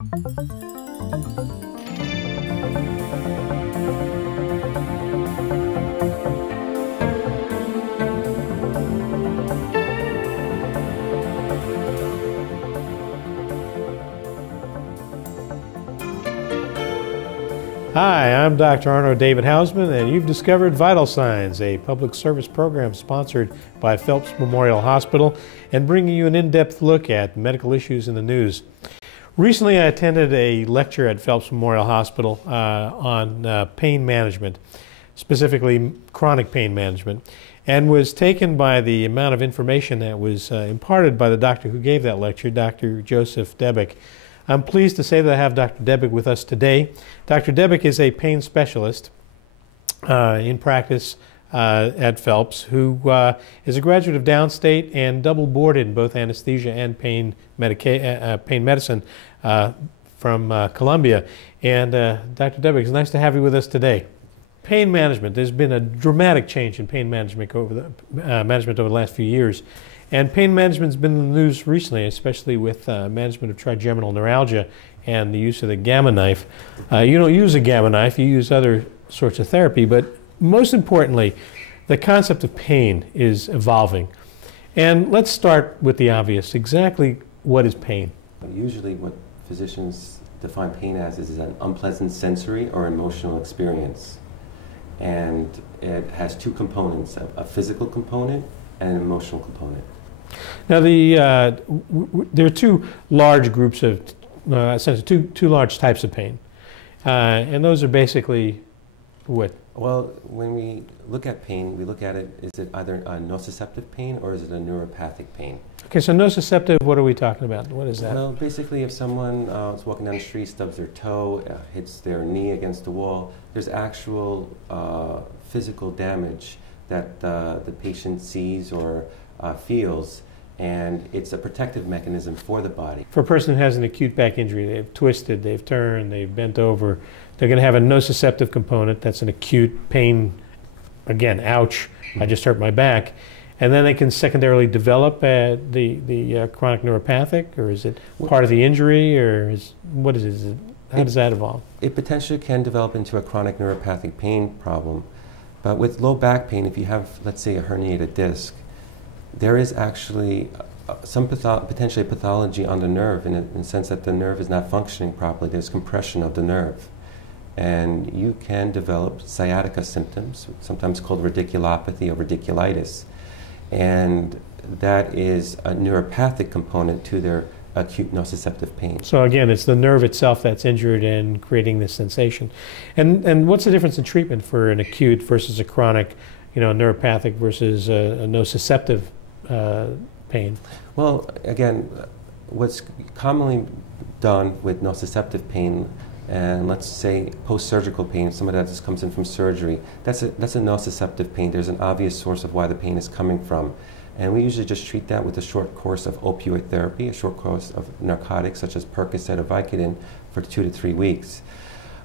Hi, I'm Dr. Arno Housman, and you've discovered Vital Signs, a public service program sponsored by Phelps Memorial Hospital and bringing you an in-depth look at medical issues in the news. Recently, I attended a lecture at Phelps Memorial Hospital on pain management, specifically chronic pain management, and was taken by the amount of information that was imparted by the doctor who gave that lecture, Dr. Joszef Debiec. I'm pleased to say that I have Dr. Debiec with us today. Dr. Debiec is a pain specialist in practice at Phelps who is a graduate of downstate and double boarded in both anesthesia and pain medicine from Columbia. And Dr. Debiec, it's nice to have you with us today. Pain management, there's been a dramatic change in pain management over the last few years. And pain management's been in the news recently, especially with management of trigeminal neuralgia and the use of the gamma knife. You don't use a gamma knife, you use other sorts of therapy, but most importantly, the concept of pain is evolving. And let's start with the obvious. Exactly what is pain? Usually what physicians define pain as is an unpleasant sensory or emotional experience. And it has two components, a physical component and an emotional component. Now, there are two large groups of, essentially two large types of pain, and those are basically what? Well, when we look at pain, we look at it, is it either a nociceptive pain or is it a neuropathic pain? Okay, so nociceptive, what are we talking about? What is that? Well, basically if someone is walking down the street, stubs their toe, hits their knee against the wall, there's actual physical damage that the patient sees or feels, and it's a protective mechanism for the body. For a person who has an acute back injury, they've twisted, they've turned, they've bent over, they're going to have a nociceptive component. That's an acute pain. Again, ouch, I just hurt my back. And then they can secondarily develop the chronic neuropathic, or is it part of the injury, or what is it? How does that evolve? It potentially can develop into a chronic neuropathic pain problem. But with low back pain, if you have, let's say, a herniated disc, there is actually some potentially pathology on the nerve in the sense that the nerve is not functioning properly. There's compression of the nerve. And you can develop sciatica symptoms, sometimes called radiculopathy or radiculitis. And that is a neuropathic component to their acute nociceptive pain. So again, it's the nerve itself that's injured and creating this sensation. And what's the difference in treatment for an acute versus a chronic, neuropathic versus a nociceptive pain? Well, again, what's commonly done with nociceptive pain, and let's say post-surgical pain, some of that just comes in from surgery, that's a nociceptive pain. There's an obvious source of why the pain is coming from. And we usually just treat that with a short course of opioid therapy, a short course of narcotics such as Percocet or Vicodin for 2 to 3 weeks.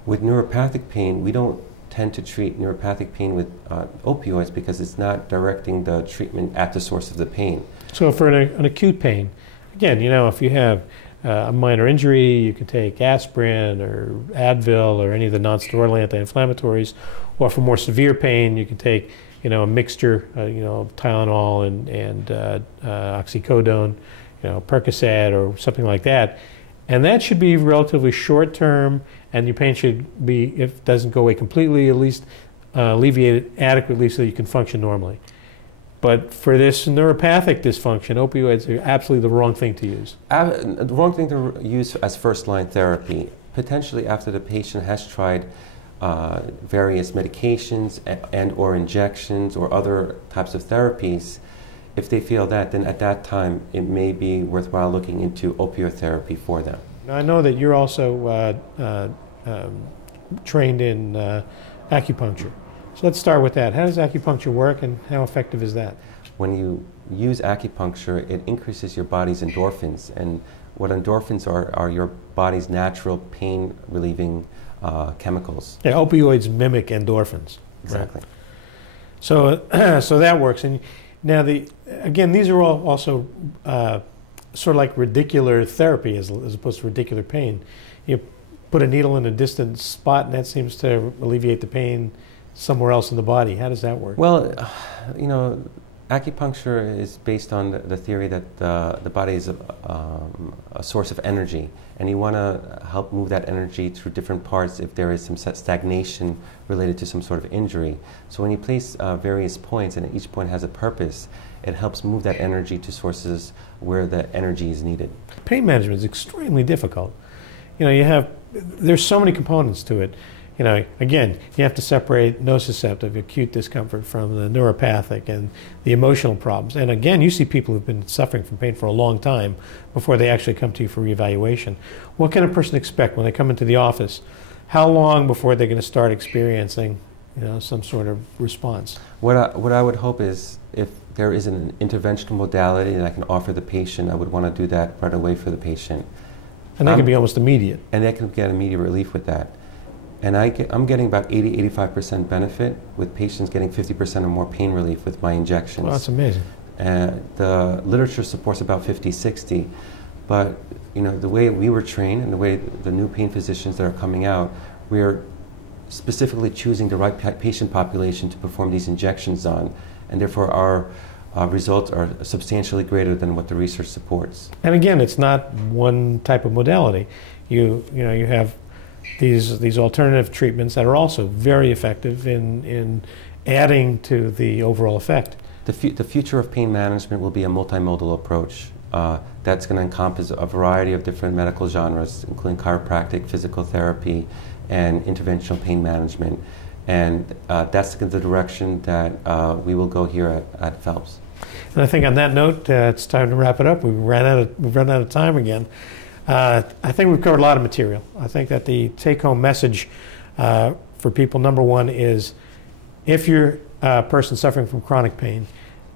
With neuropathic pain, we don't tend to treat neuropathic pain with opioids because it's not directing the treatment at the source of the pain. So for an acute pain, again, if you have a minor injury, you can take aspirin or Advil or any of the non-steroidal anti-inflammatories, or for more severe pain, you can take a mixture, Tylenol and oxycodone, Percocet or something like that. And that should be relatively short term, and your pain should be, if it doesn't go away completely, at least alleviated adequately so you can function normally. But for this neuropathic dysfunction, opioids are absolutely the wrong thing to use. The wrong thing to use as first-line therapy, potentially after the patient has tried various medications and or injections or other types of therapies. If they feel that, then at that time it may be worthwhile looking into opioid therapy for them. Now, I know that you're also trained in acupuncture. So let's start with that. How does acupuncture work and how effective is that? When you use acupuncture, it increases your body's endorphins. And what endorphins are your body's natural pain-relieving chemicals. Yeah, opioids mimic endorphins. Exactly. Right? So, so that works. And now, again, these are all also sort of like radicular therapy as opposed to radicular pain. You put a needle in a distant spot and that seems to alleviate the pain somewhere else in the body. How does that work? Well, you know, acupuncture is based on the theory that the body is a source of energy, and you want to help move that energy through different parts if there is some stagnation related to some sort of injury. So when you place various points, and each point has a purpose, it helps move that energy to sources where the energy is needed. Pain management is extremely difficult. You know, there's so many components to it. You know, again, you have to separate nociceptive, acute discomfort from the neuropathic and the emotional problems. And again, you see people who've been suffering from pain for a long time before they actually come to you for reevaluation. What can a person expect when they come into the office? How long before they're going to start experiencing, you know, some sort of response? What I would hope is if there is an interventional modality that I can offer the patient, I would want to do that right away for the patient. And that can be almost immediate. And they can get immediate relief with that. And I'm getting about 80–85% benefit, with patients getting 50% or more pain relief with my injections. Well, that's amazing. The literature supports about 50–60, but you know, the way we were trained and the way the new pain physicians that are coming out, we're specifically choosing the right patient population to perform these injections on, and therefore our results are substantially greater than what the research supports. And again, it's not one type of modality. You have these alternative treatments that are also very effective in adding to the overall effect. The future of pain management will be a multimodal approach that's going to encompass a variety of different medical genres, including chiropractic, physical therapy, and interventional pain management. And that's the direction that we will go here at Phelps. And I think on that note, it's time to wrap it up. We've run out of time again. I think we've covered a lot of material. I think that the take-home message for people, number one, is if you're a person suffering from chronic pain,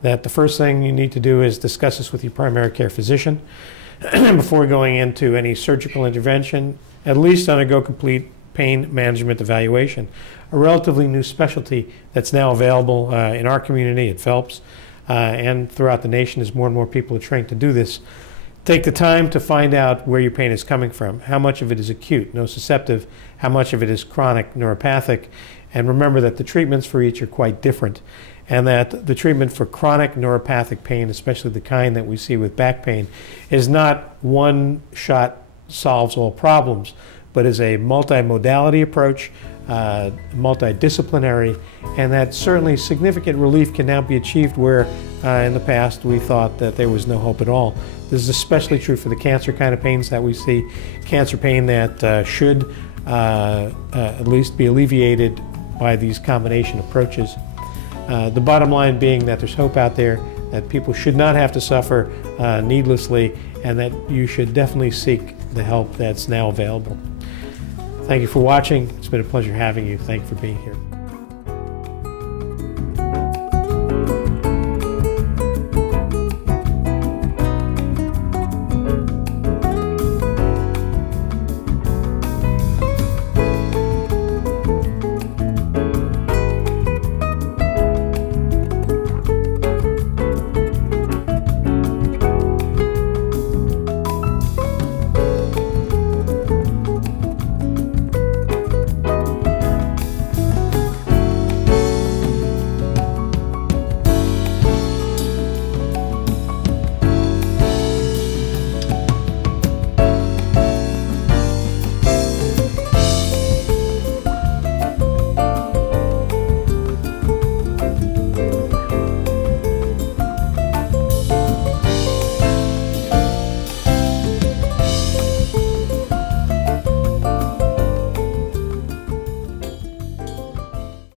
that the first thing you need to do is discuss this with your primary care physician before going into any surgical intervention. At least undergo complete pain management evaluation, a relatively new specialty that's now available in our community at Phelps and throughout the nation as more and more people are trained to do this. Take the time to find out where your pain is coming from, how much of it is acute, nociceptive, how much of it is chronic, neuropathic, and remember that the treatments for each are quite different, and that the treatment for chronic neuropathic pain, especially the kind that we see with back pain, is not one shot solves all problems, but is a multimodality approach, multidisciplinary, and that certainly significant relief can now be achieved where in the past we thought that there was no hope at all. This is especially true for the cancer kind of pains that we see, cancer pain that should at least be alleviated by these combination approaches. The bottom line being that there's hope out there, that people should not have to suffer needlessly, and that you should definitely seek the help that's now available. Thank you for watching. It's been a pleasure having you. Thank you for being here.